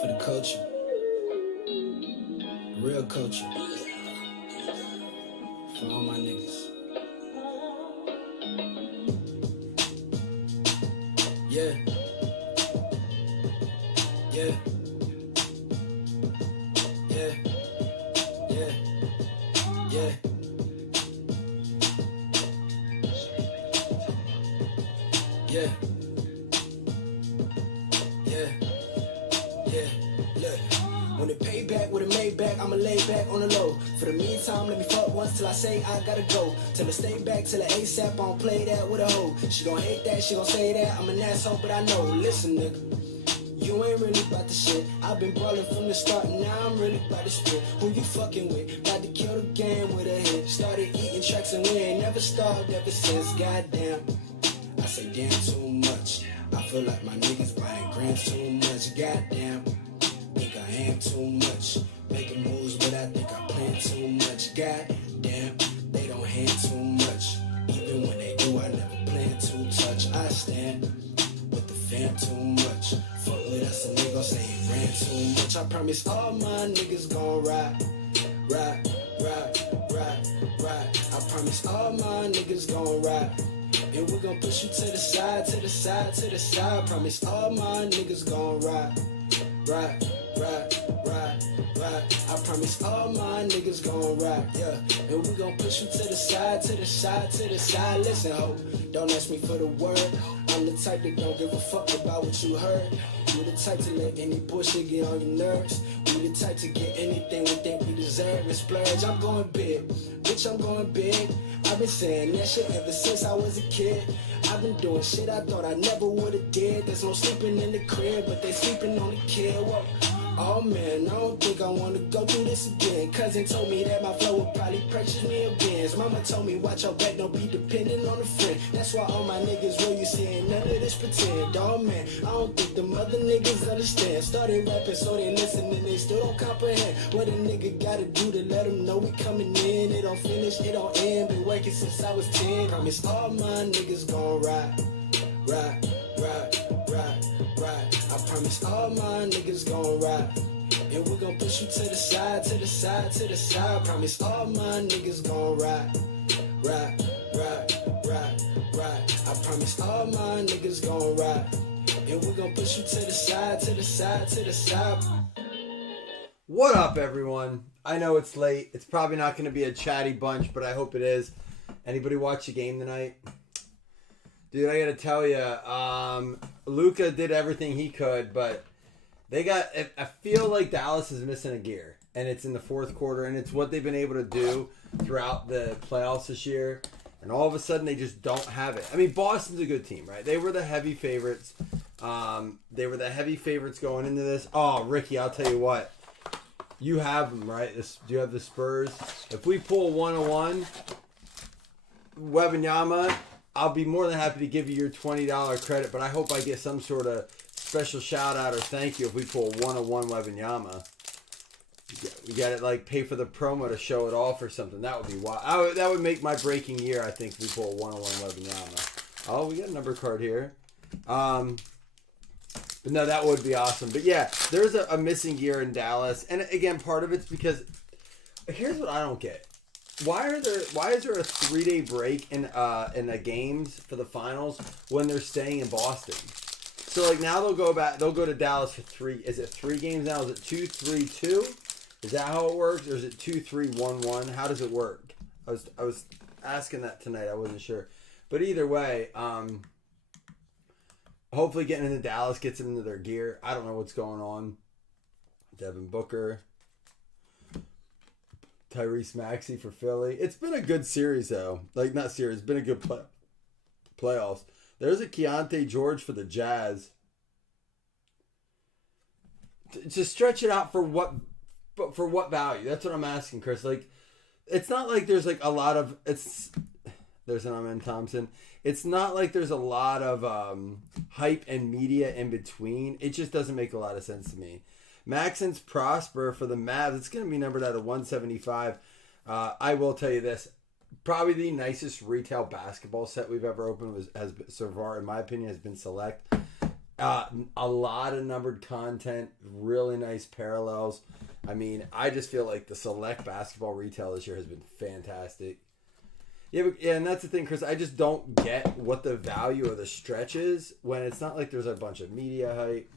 For the culture, real culture, for all my niggas. Yeah, yeah, yeah, yeah, yeah, yeah, yeah, yeah. Look, when it pay back with a Maybach, I'ma lay back on the low. For the meantime, let me fuck once till I say I gotta go. Till I stay back till the ASAP, I don't play that with a hoe. She gon' hate that, she gon' say that I'm an asshole, but I know. Listen, nigga, you ain't really about the shit. I've been brawling from the start, and now I'm really about to spit. Who you fucking with? About to kill the game with a hit. Started eating tracks and we ain't never stopped ever since. Goddamn, I say damn too much. I feel like my niggas buying grams too much. Goddamn, think I am too much. Making moves, but I think I plan too much. Goddamn, they don't hand too much. Even when they do, I never plan to touch. I stand with the fam too much. Fuck with us and they gon' say he ran too much. I promise all my niggas gon' ride, ride, ride, ride, ride. I promise all my niggas gon' ride. And we gon' push you to the side, to the side, to the side. Promise all my niggas gon' ride, ride, ride, ride, ride. I promise all my niggas gon' ride, yeah. And we gon' push you to the side, to the side, to the side. Listen, ho, don't ask me for the word. I'm the type that don't give a fuck about what you heard. You the type to let any bullshit get on your nerves. We the type to get anything we think we deserve and splurge. I'm going big, bitch, I'm going big. I've been saying that shit ever since I was a kid. I've been doing shit I thought I never would've did. There's no sleeping in the crib, but they sleeping on the kid. Whoa. Oh man, I don't think I wanna go through this again. Cousin told me that my flow would probably purchase me a Benz. Mama told me watch your back, don't be dependent on a friend. That's why all my niggas real, you seeing none of this pretend. Oh man, I don't think them other niggas understand. Started rapping so they listen and they still don't comprehend what a nigga gotta do to let them know we coming in. It don't finish, it don't end. Been working since I was 10. Promise all my niggas gon' ride, ride, ride, ride, ride. I promise all my niggas gon' ride. And we gon' push you to the side, to the side, to the side. Promise all my niggas gon' ride, ride, ride, ride, ride. I promise all my niggas gon' ride. And we gon' push you to the side, to the side, to the side. What up, everyone? I know it's late. It's probably not going to be a chatty bunch, but I hope it is. Anybody watch the game tonight? Dude, I got to tell you, Luka did everything he could, but I feel like Dallas is missing a gear, and it's in the fourth quarter, and it's what they've been able to do throughout the playoffs this year, and all of a sudden they just don't have it. I mean, Boston's a good team, right? They were the heavy favorites. They were the heavy favorites going into this. Oh, Ricky, I'll tell you what. You have them, right? Do you have the Spurs? If we pull 101, Wembanyama, I'll be more than happy to give you your $20 credit, but I hope I get some sort of special shout out or thank you if we pull 101 Wembanyama. We got to like pay for the promo to show it off or something. That would be wild. That would make my breaking year, I think, if we pull 101 Wembanyama. Oh, we got a number card here. But no, that would be awesome. But yeah, there's a missing gear in Dallas. And again, part of it's because here's what I don't get. Why is there a 3-day break in the games for the finals when they're staying in Boston? So like now they'll go to Dallas for 3. Is it 3 games now? Is it 2-3-2? Is that how it works? Or is it 2-3-1-1? How does it work? I was asking that tonight. I wasn't sure. But either way, hopefully getting into Dallas gets them into their gear. I don't know what's going on. Devin Booker. Tyrese Maxey for Philly. It's been a good series, though. Like, not series. It's been a good playoffs. There's a Keontae George for the Jazz. To stretch it out for what value? That's what I'm asking, Chris. Like, it's not like there's like a lot of... There's an Amen Thompson. It's not like there's a lot of hype and media in between. It just doesn't make a lot of sense to me. Maxence Prosper for the Mavs. It's going to be numbered out of 175. I will tell you this. Probably the nicest retail basketball set we've ever opened has so far, in my opinion, has been Select. A lot of numbered content, really nice parallels. I mean, I just feel like the Select basketball retail this year has been fantastic. Yeah, and that's the thing, Chris. I just don't get what the value of the stretch is when it's not like there's a bunch of media hype.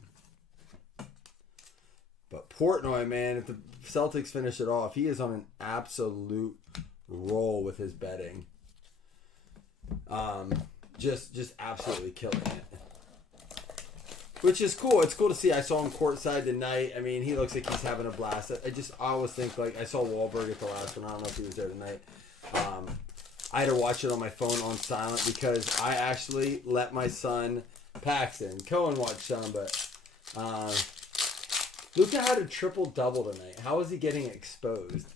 But Portnoy, man, if the Celtics finish it off, he is on an absolute roll with his betting. Just absolutely killing it. Which is cool. It's cool to see. I saw him courtside tonight. I mean, he looks like he's having a blast. I always think, like, I saw Wahlberg at the last one. I don't know if he was there tonight. I had to watch it on my phone on silent because I actually let my son, Paxton, Cohen watch some, but Luka had a triple-double tonight. How is he getting exposed?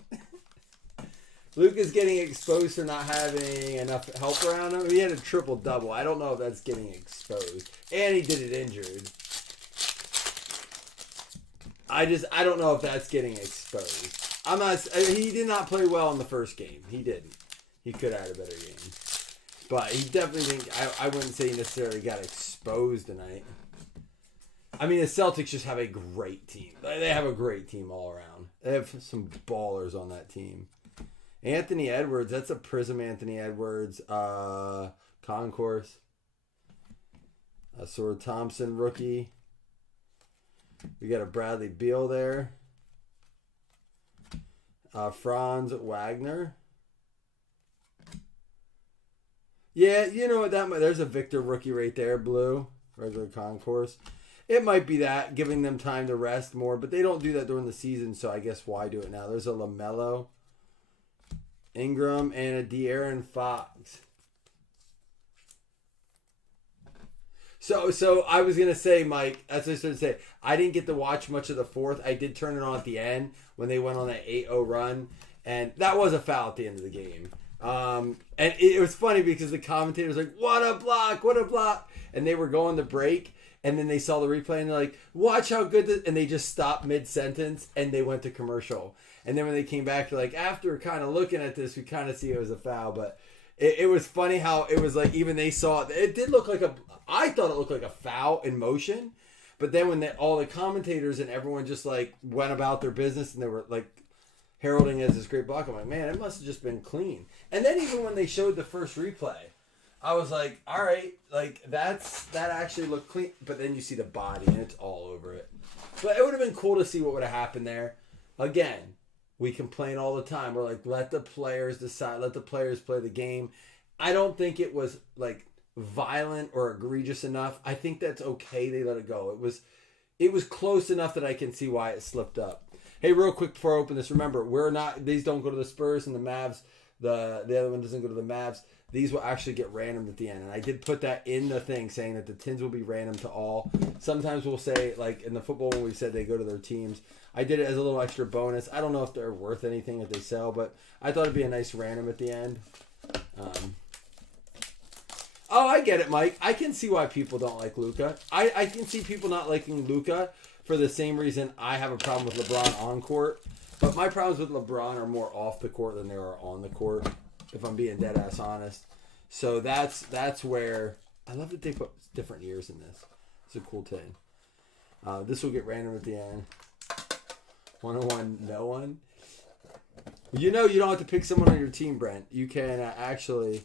Luka's getting exposed for not having enough help around him. He had a triple-double. I don't know if that's getting exposed. And he did it injured. I don't know if that's getting exposed. He did not play well in the first game. He didn't. He could have had a better game. But he definitely didn't. I wouldn't say he necessarily got exposed tonight. I mean, the Celtics just have a great team. They have a great team all around. They have some ballers on that team. Anthony Edwards, that's a Prism Anthony Edwards concourse. Sword Thompson rookie. We got a Bradley Beal there. Franz Wagner. Yeah, you know what, there's a Victor rookie right there, blue, regular concourse. It might be that, giving them time to rest more, but they don't do that during the season, so I guess why do it now? There's a LaMelo, Ingram, and a De'Aaron Fox. So I was going to say, Mike, that's what I started to say. I didn't get to watch much of the fourth. I did turn it on at the end when they went on that 8-0 run, and that was a foul at the end of the game. And it was funny because the commentator was like, what a block, and they were going to break, and then they saw the replay, and they're like, watch how good this, and they just stopped mid-sentence, and they went to commercial. And then when they came back, they're like, after kind of looking at this, we kind of see it was a foul, but it was funny how it was like, even they saw it. It did look like I thought it looked like a foul in motion, but then when all the commentators and everyone just like went about their business and they were like heralding it as this great block, I'm like, man, it must have just been clean. And then even when they showed the first replay, I was like, all right, like that actually looked clean. But then you see the body and it's all over it. But it would have been cool to see what would have happened there. Again, we complain all the time. We're like, let the players decide. Let the players play the game. I don't think it was like violent or egregious enough. I think that's okay. They let it go. It was close enough that I can see why it slipped up. Hey, real quick before I open this, remember, these don't go to the Spurs and the Mavs. The other one doesn't go to the Mavs. These will actually get random at the end. And I did put that in the thing saying that the tins will be random to all. Sometimes we'll say, like in the football when we said they go to their teams. I did it as a little extra bonus. I don't know if they're worth anything if they sell, but I thought it'd be a nice random at the end. Oh, I get it, Mike. I can see why people don't like Luka. I can see people not liking Luka for the same reason I have a problem with LeBron on court. But my problems with LeBron are more off the court than they are on the court, if I'm being dead ass honest. So that's where I love that they put different years in this. It's a cool thing. This will get random at the end. 101, no one. You know you don't have to pick someone on your team, Brent. You can actually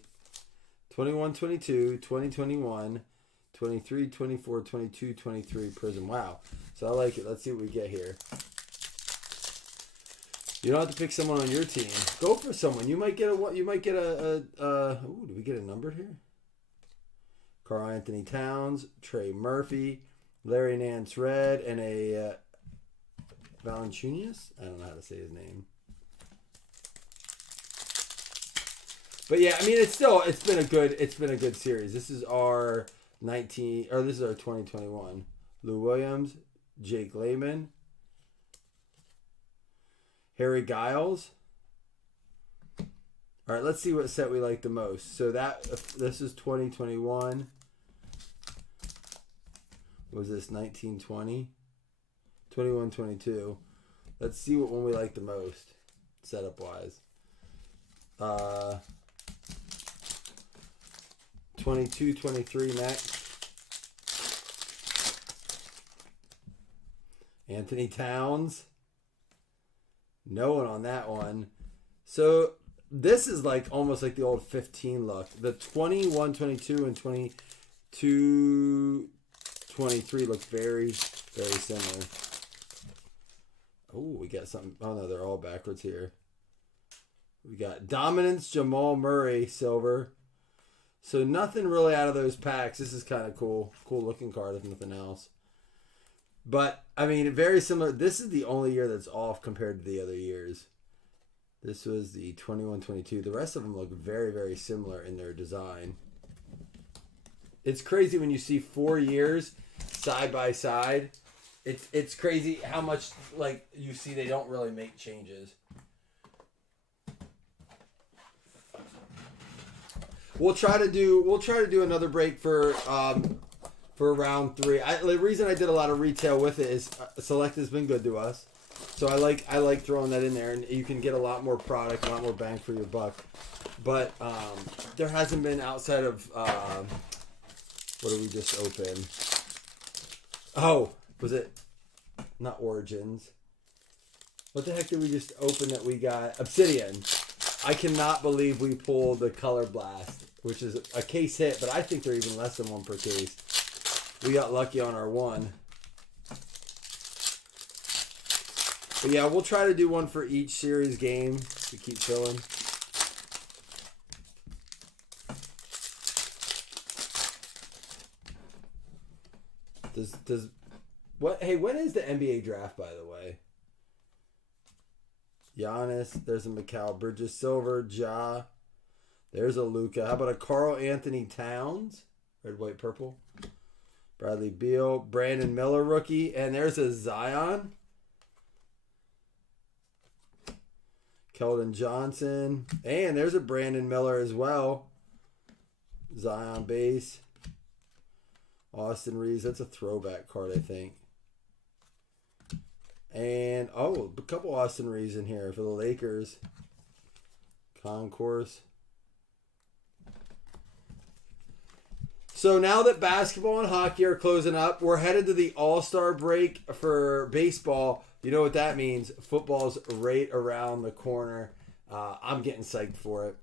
21, 22, 20, 21, 23, 24, 22, 23 Prism. Wow. So I like it. Let's see what we get here. You don't have to pick someone on your team. Go for someone. You might get a. Ooh, do we get a number here? Karl Anthony Towns, Trey Murphy, Larry Nance Red, and a Valanciunas. I don't know how to say his name. But yeah, I mean, it's been a good series. This is our 2021. Lou Williams, Jake Layman, Harry Giles. All right, let's see what set we like the most. So this is 2021. What was this, 1920? 21, 22. Let's see what one we like the most, setup wise. 22, 23 next. Anthony Towns. No one on that one. So this is like almost like the old 15 look. The 21, 22, and 22, 23 look very, very similar. Oh, we got something. Oh, no, they're all backwards here. We got Dominance, Jamal Murray, silver. So nothing really out of those packs. This is kind of cool. Cool looking card, if nothing else. But, I mean, very similar. This is the only year that's off compared to the other years. This was the 21-22. The rest of them look very, very similar in their design. It's crazy when you see 4 years side by side. It's crazy how much, like, you see they don't really make changes. We'll try to do another break for round 3. The reason I did a lot of retail with it is Select has been good to us, so I like throwing that in there, and you can get a lot more product, a lot more bang for your buck. But there hasn't been outside of what did we just open? Oh, was it not Origins? What the heck did we just open that we got? Obsidian. I cannot believe we pulled the Color Blast, which is a case hit, but I think they're even less than one per case. We got lucky on our one. But yeah, we'll try to do one for each series game to keep filling. Does what? Hey, when is the NBA draft, by the way? Giannis, there's a Mikal Bridges silver, Ja. There's a Luka. How about a Karl Anthony Towns? Red, white, purple. Bradley Beal, Brandon Miller rookie, and there's a Zion. Keldon Johnson, and there's a Brandon Miller as well. Zion base. Austin Reeves, that's a throwback card, I think. And, oh, a couple Austin Reeves in here for the Lakers. Concourse. So now that basketball and hockey are closing up, we're headed to the All-Star break for baseball. You know what that means. Football's right around the corner. I'm getting psyched for it.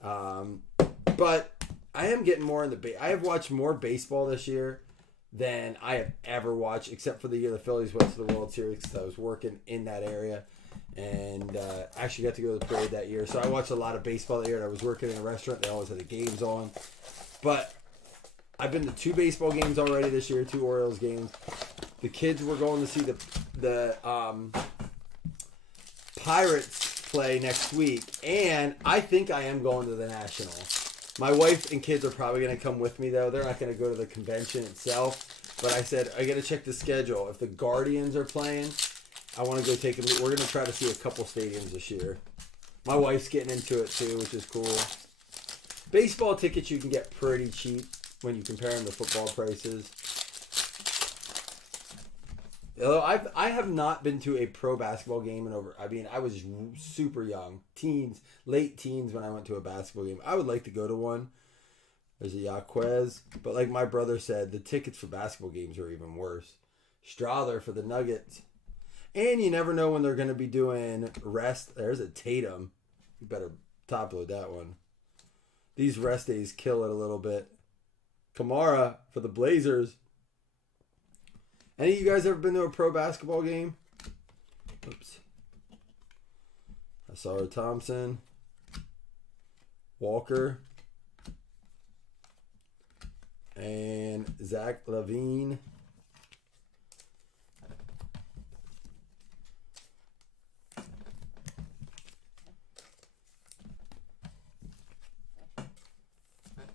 But I am getting more into I have watched more baseball this year than I have ever watched, except for the year the Phillies went to the World Series because I was working in that area. And actually got to go to the parade that year. So I watched a lot of baseball that year. And I was working in a restaurant. They always had the games on. But I've been to 2 baseball games already this year, 2 Orioles games. The kids were going to see the Pirates play next week, and I think I am going to the National. My wife and kids are probably going to come with me, though. They're not going to go to the convention itself, but I said, I got to check the schedule. If the Guardians are playing, I want to go take them. We're going to try to see a couple stadiums this year. My wife's getting into it, too, which is cool. Baseball tickets you can get pretty cheap when you compare them to football prices. Although I have not been to a pro basketball game in over. I mean, I was super young, late teens when I went to a basketball game. I would like to go to one. There's a Yaquez, but like my brother said, the tickets for basketball games are even worse. Strother for the Nuggets, and you never know when they're going to be doing rest. There's a Tatum. You better top load that one. These rest days kill it a little bit. Kamara for the Blazers. Any of you guys ever been to a pro basketball game? Oops. Asar Thompson. Walker. And Zach LaVine.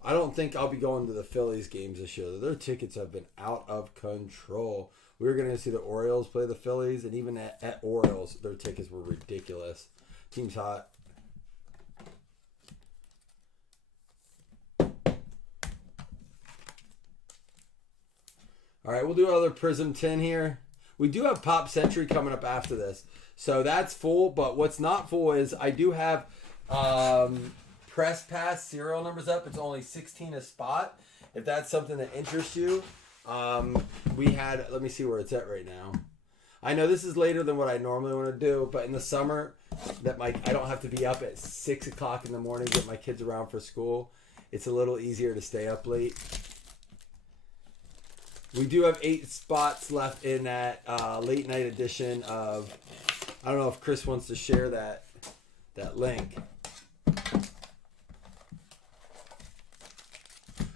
I don't think I'll be going to the Phillies games this year. Their tickets have been out of control. We were going to see the Orioles play the Phillies, and even at Orioles, their tickets were ridiculous. Team's hot. All right, we'll do another Prism 10 here. We do have Pop Century coming up after this. So that's full, but what's not full is I do have Press Pass serial numbers up. It's only 16 a spot. If that's something that interests you, we had, let me see where it's at right now. I know this is later than what I normally want to do, but in the summer, I don't have to be up at 6 o'clock in the morning to get my kids around for school. It's a little easier to stay up late. We do have 8 spots left in that late night edition of, I don't know if Chris wants to share that link.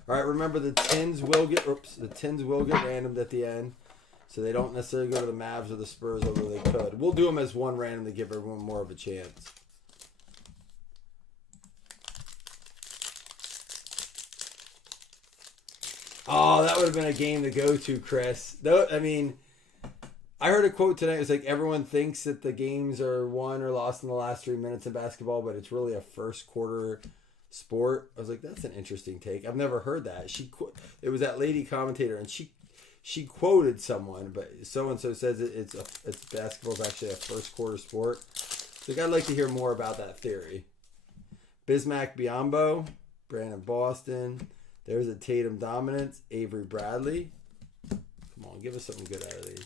All right, remember the tins will get randomed at the end, so they don't necessarily go to the Mavs or the Spurs, although they could. We'll do them as one random to give everyone more of a chance. Oh, that would have been a game to go to, Chris. Though, I mean, I heard a quote tonight. It was like, everyone thinks that the games are won or lost in the last 3 minutes of basketball, but it's really a first quarter sport. I was like, that's an interesting take. I've never heard that. It was that lady commentator, and she quoted someone, but so and so says it's basketball is actually a first quarter sport. So I'd like to hear more about that theory. Bismack Biyombo, Brandon Boston. There's a Tatum dominance. Avery Bradley. Come on, give us something good out of these.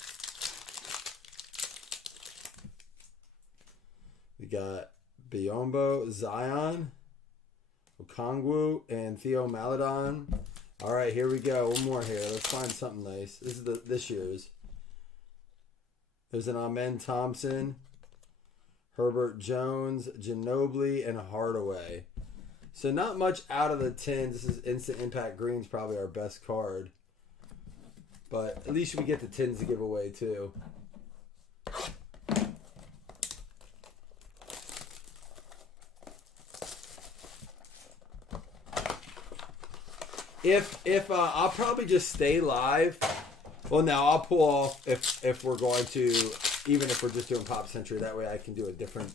We got Biyombo, Zion, Okongwu, and Theo Maledon. All right, here we go. One more here. Let's find something nice. This is this year's. There's an Amen Thompson, Herbert Jones, Ginobili, and Hardaway. So not much out of the tins. This is Instant Impact Green's probably our best card. But at least we get the tins to give away too. If I'll probably just stay live. Well, now I'll pull off if we're going to, even if we're just doing Pop Century. That way I can do a different.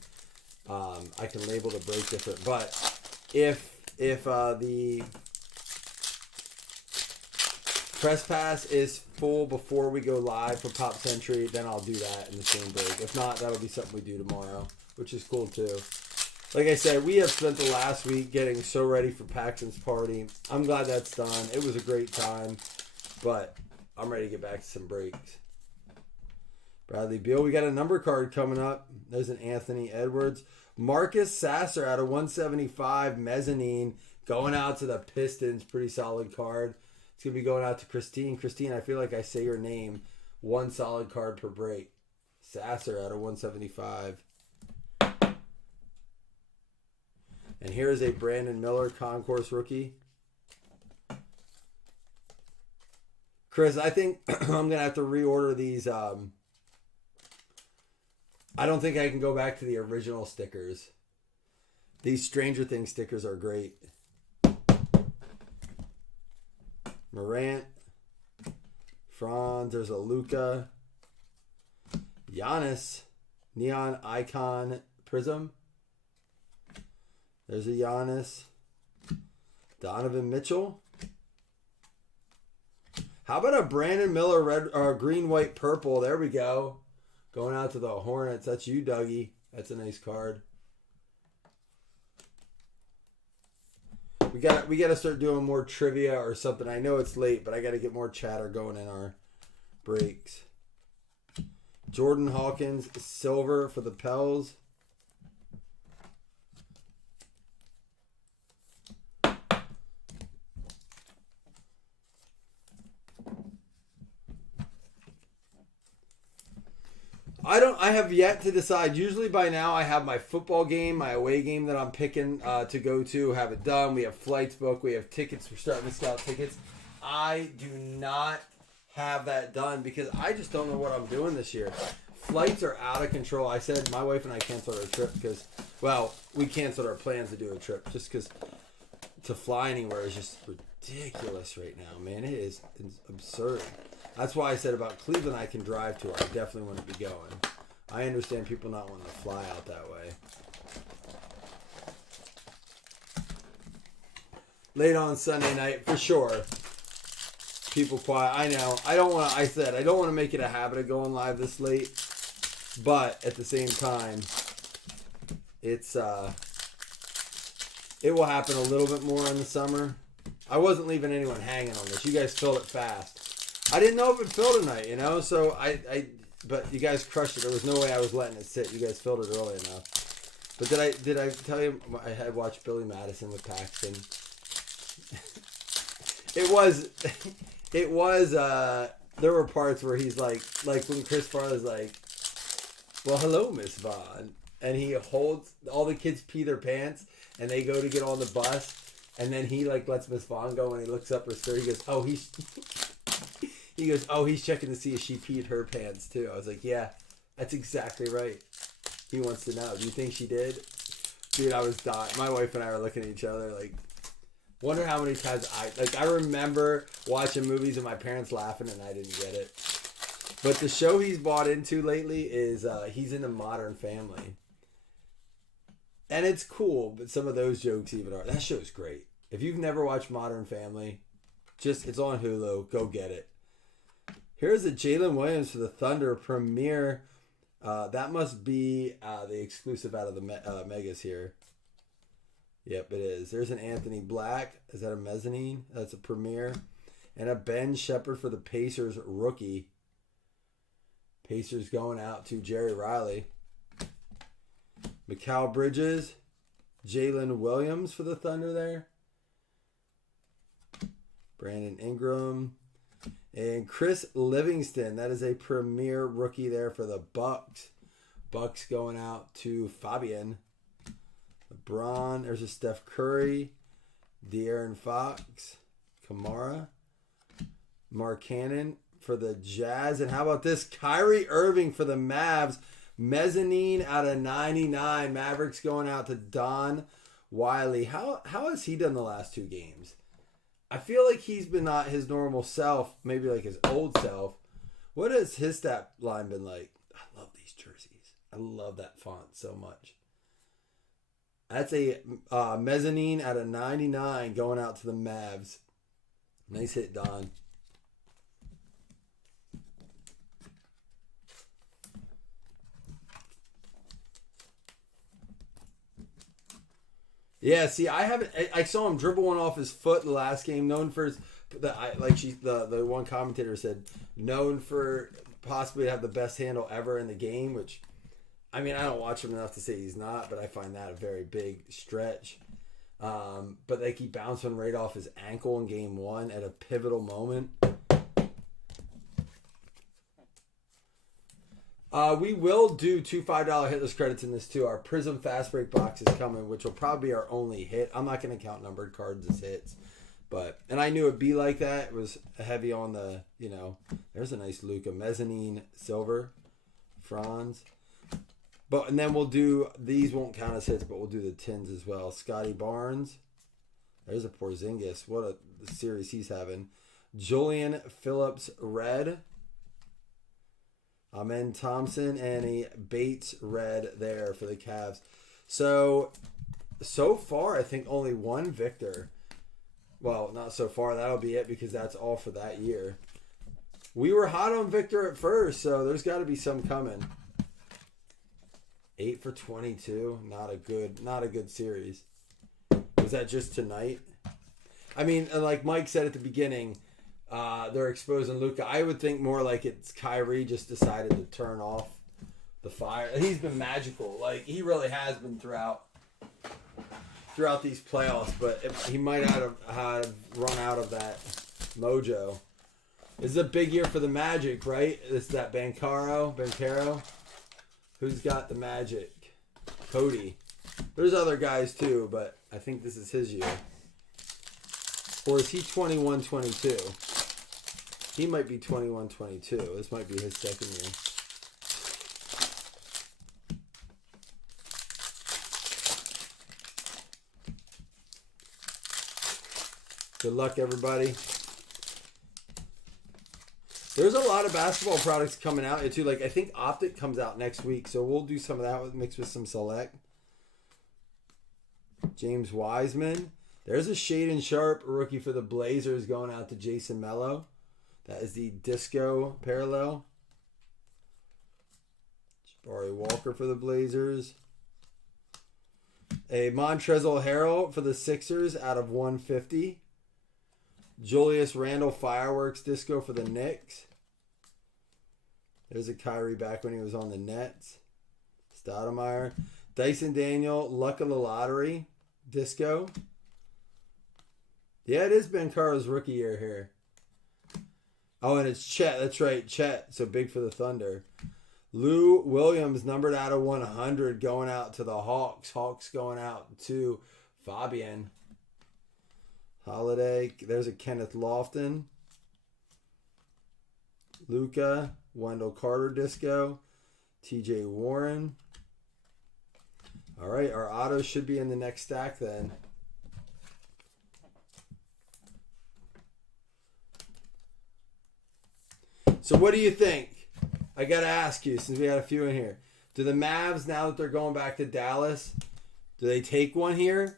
I can label the break different. But if the press pass is full before we go live for Pop Century, then I'll do that in the same break. If not, that'll be something we do tomorrow, which is cool too. Like I said, we have spent the last week getting so ready for Paxton's party. I'm glad that's done. It was a great time, but I'm ready to get back to some breaks. Bradley Beal, we got a number card coming up. There's an Anthony Edwards. Marcus Sasser out of 175 mezzanine going out to the Pistons. Pretty solid card. It's going to be going out to Christine. Christine, I feel like I say your name. One solid card per break. Sasser out of 175. And here's a Brandon Miller Concourse rookie. Chris, I think I'm going to have to reorder these. I don't think I can go back to the original stickers. These Stranger Things stickers are great. Morant. Franz. There's a Luka. Giannis. Neon Icon Prism. There's a Giannis. Donovan Mitchell. How about a Brandon Miller red or green, white, purple? There we go. Going out to the Hornets. That's you, Dougie. That's a nice card. We got to start doing more trivia or something. I know it's late, but I got to get more chatter going in our breaks. Jordan Hawkins, silver for the Pels. I have yet to decide. Usually by now I have my football game, my away game that I'm picking to go to, have it done. We have flights booked. We have tickets. We're starting to scout tickets. I do not have that done because I just don't know what I'm doing this year. Flights are out of control. I said my wife and I canceled our trip because, well, we canceled our plans to do a trip just because to fly anywhere is just ridiculous right now, man. It's absurd. That's why I said about Cleveland I can drive to. I definitely want to be going. I understand people not wanting to fly out that way. Late on Sunday night, for sure. people quiet. I know. I don't want to. I said I don't want to make it a habit of going live this late, but at the same time, it's it will happen a little bit more in the summer. I wasn't leaving anyone hanging on this. You guys filled it fast. I didn't know if it filled tonight, you know. So but you guys crushed it. There was no way I was letting it sit. You guys filled it early enough. But did I tell you I had watched Billy Madison with Paxton? It was there were parts where he's like when Chris Farley's like, well, hello, Miss Vaughn, and he holds all the kids pee their pants and they go to get on the bus, and then he like lets Miss Vaughn go and he looks up her skirt. He goes, oh, he's checking to see if she peed her pants too. I was like, yeah, that's exactly right. He wants to know. Do you think she did? Dude, I was dying. My wife and I were looking at each other like, wonder how many times I remember watching movies and my parents laughing and I didn't get it. But the show he's bought into lately is he's into Modern Family. And it's cool, but some of those jokes even are. That show's great. If you've never watched Modern Family, it's on Hulu. Go get it. Here's a Jalen Williams for the Thunder premiere. That must be the exclusive out of the Megas here. Yep, it is. There's an Anthony Black. Is that a mezzanine? That's a premiere. And a Ben Shepherd for the Pacers rookie. Pacers going out to Jerry Riley. Mikal Bridges. Jalen Williams for the Thunder there. Brandon Ingram. And Chris Livingston. That is a premier rookie there for the Bucks. Bucks going out to Fabian. LeBron. There's a Steph Curry. De'Aaron Fox. Kamara. Mark Cannon for the Jazz. And how about this? Kyrie Irving for the Mavs. Mezzanine out of 99. Mavericks going out to Don Wiley. How has he done the last two games? I feel like he's been not his normal self, maybe like his old self. What has his stat line been like? I love these jerseys. I love that font so much. That's a mezzanine out of 99 going out to the Mavs. Nice hit, Don. Yeah, see, I saw him dribble one off his foot the last game. Known for his, the one commentator said, known for possibly have the best handle ever in the game. Which, I mean, I don't watch him enough to say he's not, but I find that a very big stretch. But like he bounced one right off his ankle in game one at a pivotal moment. We will do two $5 hitless credits in this too. Our Prism Fast Break box is coming, which will probably be our only hit. I'm not going to count numbered cards as hits. And I knew it'd be like that. It was heavy on the, there's a nice Luka Mezzanine Silver. Franz. And then we'll do, these won't count as hits, but we'll do the tins as well. Scotty Barnes. There's a Porzingis. What a series he's having. Julian Phillips Red. Amen Thompson and a Bates red there for the Cavs. So far, I think only one Victor. Well, not so far. That'll be it because that's all for that year. We were hot on Victor at first, so there's got to be some coming. 8 for 22. Not a good series. Was that just tonight? I mean, like Mike said at the beginning, they're exposing Luka. I would think more like it's Kyrie just decided to turn off the fire. He's been magical. Like, he really has been throughout these playoffs, but he might have run out of that mojo. This is a big year for the Magic, right? This is that Bancaro. Who's got the Magic? Cody. There's other guys too, but I think this is his year. Or is he 21-22? He might be 21-22. This might be his second year. Good luck, everybody. There's a lot of basketball products coming out too. Like I think Optic comes out next week, so we'll do some of that mixed with some Select. James Wiseman. There's a Shaden Sharp rookie for the Blazers going out to Jason Mello. That is the Disco parallel. Jabari Walker for the Blazers. A Montrezl Harrell for the Sixers out of 150. Julius Randle Fireworks Disco for the Knicks. There's a Kyrie back when he was on the Nets. Stoudemire. Dyson Daniel, Luck of the Lottery Disco. Yeah, it is Ben Caro's rookie year here. Oh, and it's Chet. That's right, Chet. So big for the Thunder. Lou Williams, numbered out of 100, going out to the Hawks. Hawks going out to Fabian. Holiday. There's a Kenneth Lofton. Luka. Wendell Carter Disco. TJ Warren. All right, our autos should be in the next stack then. So what do you think? I got to ask you, since we got a few in here. Do the Mavs, now that they're going back to Dallas, do they take one here?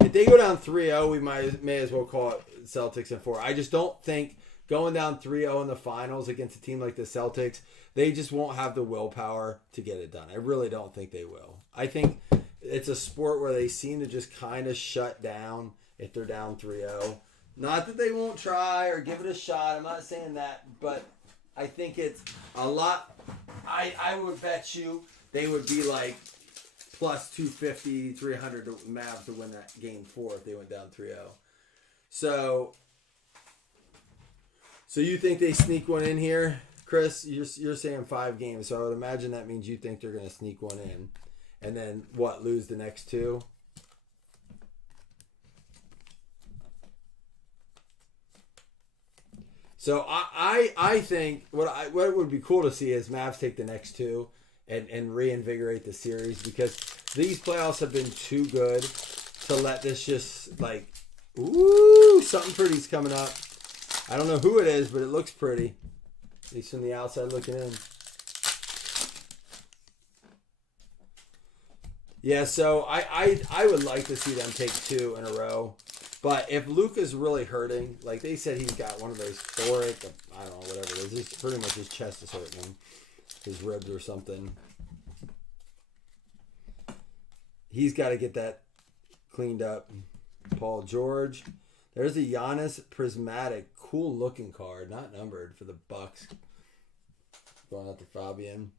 If they go down 3-0, we may as well call it Celtics in 4. I just don't think going down 3-0 in the finals against a team like the Celtics, they just won't have the willpower to get it done. I really don't think they will. I think it's a sport where they seem to just kind of shut down if they're down 3-0. Not that they won't try or give it a shot. I'm not saying that, but I think it's a lot. I would bet you they would be like plus 250, 300 to Mavs to win that game 4 if they went down 3-0. So you think they sneak one in here, Chris? You're saying 5 games, so I would imagine that means you think they're going to sneak one in. And then, what, lose the next 2? So I think what would be cool to see is Mavs take the next 2 and reinvigorate the series, because these playoffs have been too good to let this just like, ooh, something pretty's coming up. I don't know who it is, but it looks pretty, at least from the outside looking in. Yeah, so I would like to see them take 2 in a row. But if Luka's really hurting, like they said he's got one of those thoracic, I don't know, whatever it is. It's pretty much his chest is hurting him. His ribs or something. He's got to get that cleaned up. Paul George. There's a Giannis Prismatic. Cool looking card. Not numbered for the Bucks. Going out to Fabian.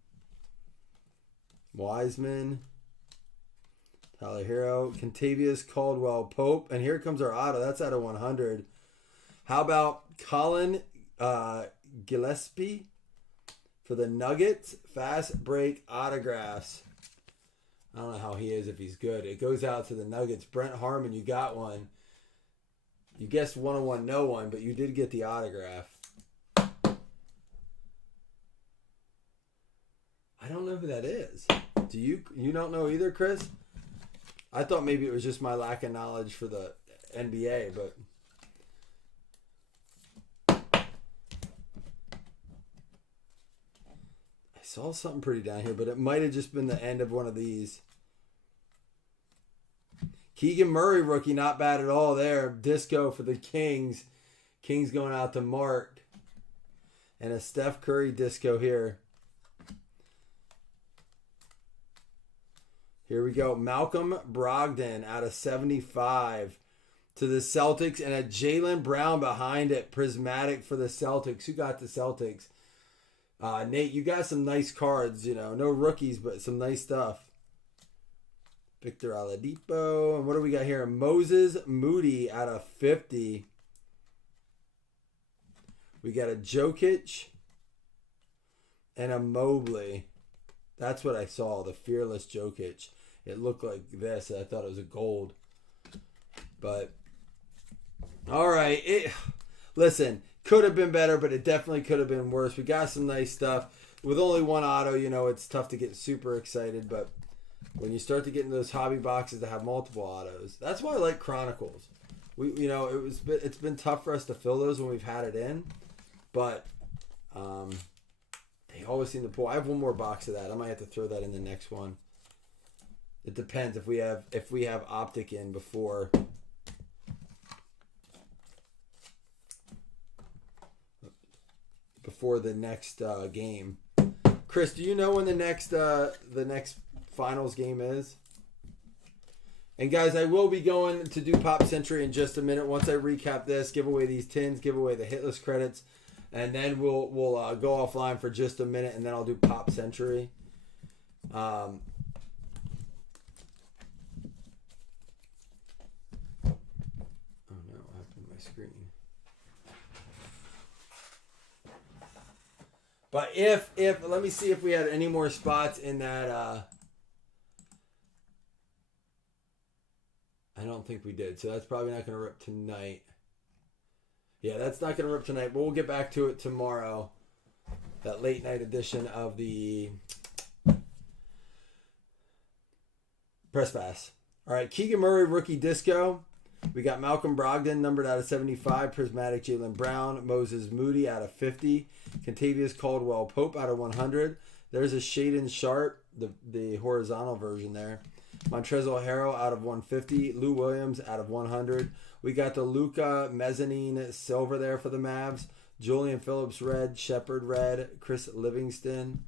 Wiseman. Tyler Hero, Contavious Caldwell Pope, and here comes our auto. That's out of 100. How about Colin Gillespie for the Nuggets? Fast break autographs. I don't know how he is, if he's good. It goes out to the Nuggets. Brent Harmon, you got one. You guessed 101, no one, but you did get the autograph. I don't know who that is. Do you? You don't know either, Chris? I thought maybe it was just my lack of knowledge for the NBA, but I saw something pretty down here, but it might have just been the end of one of these. Keegan Murray rookie, not bad at all there. Disco for the Kings. Kings going out to Mark. And a Steph Curry disco here. Here we go. Malcolm Brogdon out of 75 to the Celtics, and a Jaylen Brown behind it. Prismatic for the Celtics. Who got the Celtics? Nate, you got some nice cards. You know, no rookies, but some nice stuff. Victor Oladipo. And what do we got here? Moses Moody out of 50. We got a Jokic and a Mobley. That's what I saw, the Fearless Jokic. It looked like this. I thought it was a gold. But, all right. Listen, could have been better, but it definitely could have been worse. We got some nice stuff. With only one auto, you know, it's tough to get super excited. But when you start to get into those hobby boxes that have multiple autos, that's why I like Chronicles. It's been tough for us to fill those when we've had it in. But they always seem to pull. I have one more box of that. I might have to throw that in the next one. It depends if we have Optic in before. before the next game. Chris, do you know when the next finals game is? And guys, I will be going to do Pop Century in just a minute. Once I recap this, give away these tins, give away the hitless credits, and then we'll go offline for just a minute, and then I'll do Pop Century. Oh no, what happened to my screen? But if let me see if we had any more spots in that. I don't think we did, so that's probably not going to rip tonight. Yeah, that's not going to rip tonight, but we'll get back to it tomorrow. That late night edition of the Press Pass. All right, Keegan Murray, rookie disco. We got Malcolm Brogdon, numbered out of 75. Prismatic Jaylen Brown. Moses Moody out of 50. Contavious Caldwell Pope out of 100. There's a Shaden Sharp, the horizontal version there. Montrezl Harrell out of 150. Lou Williams out of 100. We got the Luka Mezzanine silver there for the Mavs. Julian Phillips red. Shepard red. Chris Livingston.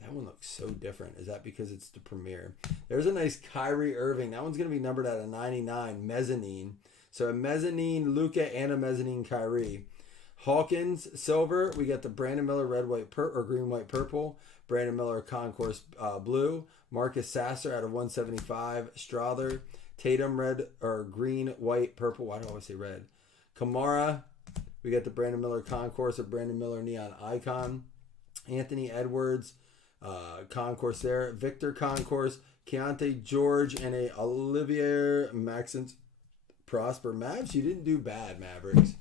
That one looks so different. Is that because it's the premiere? There's a nice Kyrie Irving. That one's going to be numbered out of 99. Mezzanine. So a Mezzanine Luka and a Mezzanine Kyrie. Hawkins silver. We got the Brandon Miller red, white, or green, white, purple. Brandon Miller concourse blue. Marcus Sasser out of 175. Strother. Tatum red or green, white, purple. Why do I always say red? Kamara. We got the Brandon Miller concourse of Brandon Miller neon icon. Anthony Edwards concourse there. Victor concourse. Keontae George and a Olivier Maxence Prosper. Mavs, you didn't do bad, Mavericks.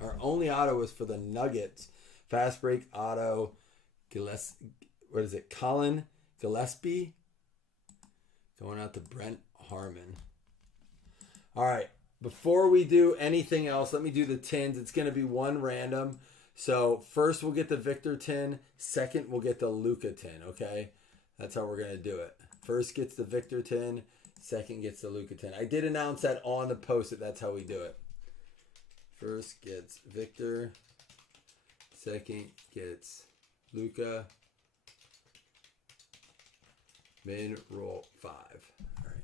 Our only auto was for the Nuggets. Fast break auto. Colin Gillespie. Going out to Brent Harmon. All right. Before we do anything else, let me do the tins. It's going to be one random. So first we'll get the Victor tin. Second we'll get the Luka tin, okay? That's how we're going to do it. First gets the Victor tin. Second gets the Luka tin. I did announce that on the post that that's how we do it. First gets Victor. Second gets Luka. Min roll 5. All right.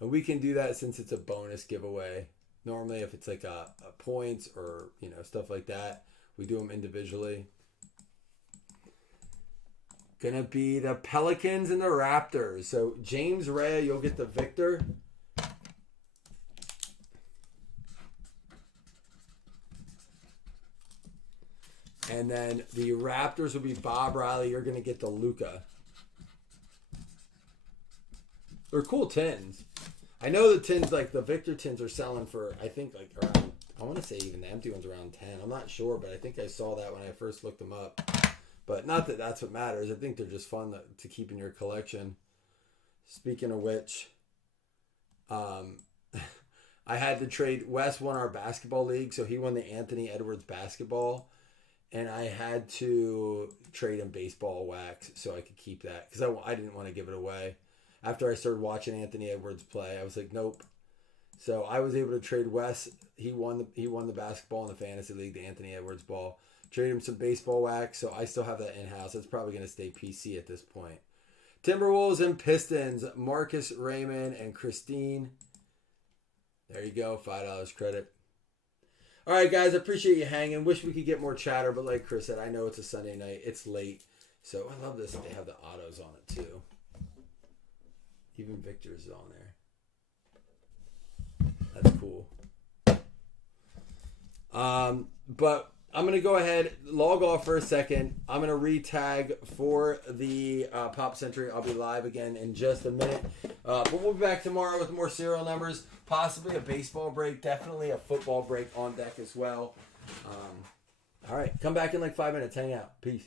And we can do that since it's a bonus giveaway. Normally if it's like a points or, stuff like that, we do them individually. Gonna be the Pelicans and the Raptors. So James Rea, you'll get the Victor. And then the Raptors will be Bob Riley. You're gonna get the Luka. They're cool tins. I know the tins, like the Victor tins, are selling for, I think, like around, I want to say even the empty ones around 10. I'm not sure, but I think I saw that when I first looked them up. But not that that's what matters. I think they're just fun to keep in your collection. Speaking of which, I had to trade. Wes won our basketball league, so he won the Anthony Edwards basketball. And I had to trade him baseball wax so I could keep that because I didn't want to give it away. After I started watching Anthony Edwards play, I was like, nope. So I was able to trade Wes. He won the basketball in the fantasy league, the Anthony Edwards ball. Trade him some baseball wax, so I still have that in-house. It's probably going to stay PC at this point. Timberwolves and Pistons, Marcus Raymond and Christine. There you go, $5 credit. All right, guys, I appreciate you hanging. Wish we could get more chatter, but like Chris said, I know it's a Sunday night. It's late. So I love this that they have the autos on it, too. Even Victor's on there. That's cool. But I'm going to go ahead, log off for a second. I'm going to re-tag for the Pop Century. I'll be live again in just a minute. But we'll be back tomorrow with more serial numbers. Possibly a baseball break. Definitely a football break on deck as well. All right. Come back in like 5 minutes. Hang out. Peace.